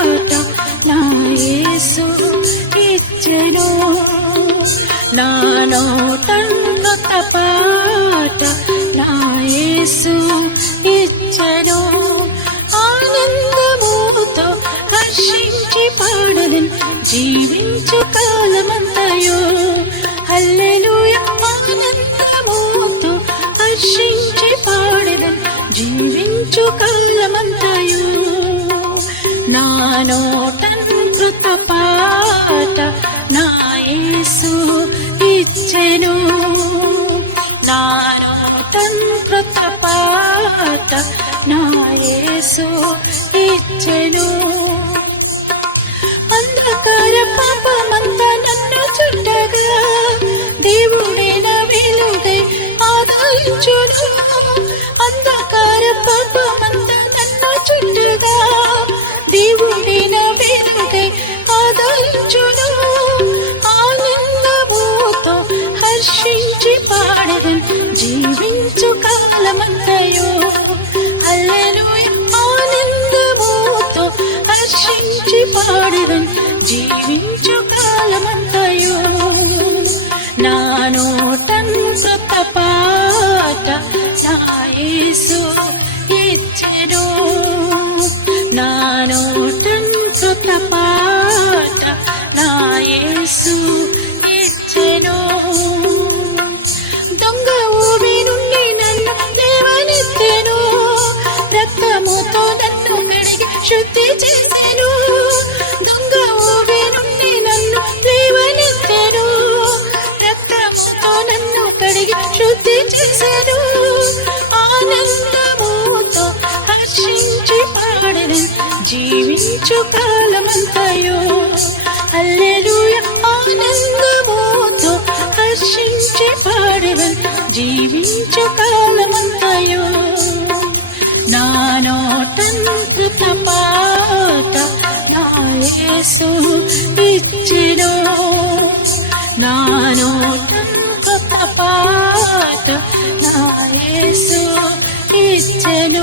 పాట నా యేసు ఇచ్చెను, నా నోటంత పాట నా యేసు ఇచ్చెను. ఆనందముతో హర్షించి పాడదెన్ జీవించు కాలమంతయు. హల్లెలూయా. ఆనందముతో హర్షించి పాడదెన్ జీవించు కాలమంతయు. నా నోటంత పాట నా యేసు ఇచ్చెను, నా నోటంత పాట నా యేసు ఇచ్చెను. అంధకార పాపమంతా నన్ను చుట్టగా దేవుడే నా వెలుగై ఆదరించును. అంధకార పాపమంతా నన్ను చుట్టగా దేవుడే నా వెలుగై ఆదరించును. ఆనందముతో హర్షించి పాడదెన్ జీవించు కాలమంతయు. హల్లెలూయా. ఆనందముతో హర్షించి పాడదెన్ జీవించు కాలమంతయు. నా నోటంత పాట నా యేసు ఇచ్చెను, నా నోటంత పాట నా యేసు ఇచ్చెను. దొంగ ఊబి నుండి నన్ను లేవనెత్తెను, రక్తముతో నన్ను కడిగి శుద్ధి చేసెను. దొంగ ఊబి నుండి నన్ను లేవనెత్తెను, రక్తముతో నన్ను కడిగి శుద్ధి చేసెను. ఆనందముతో హర్షించి పాడదెన్ జీవించు కాలమంతయు. హల్లెలూయా. ఆనందముతో హర్షించి పాడదెన్ జీవించు కాలమంతయు. నా నోటంత పాట నా యేసు ఇచ్చెను, నా నోటంత పాట నా యేసు ఇచ్చెను.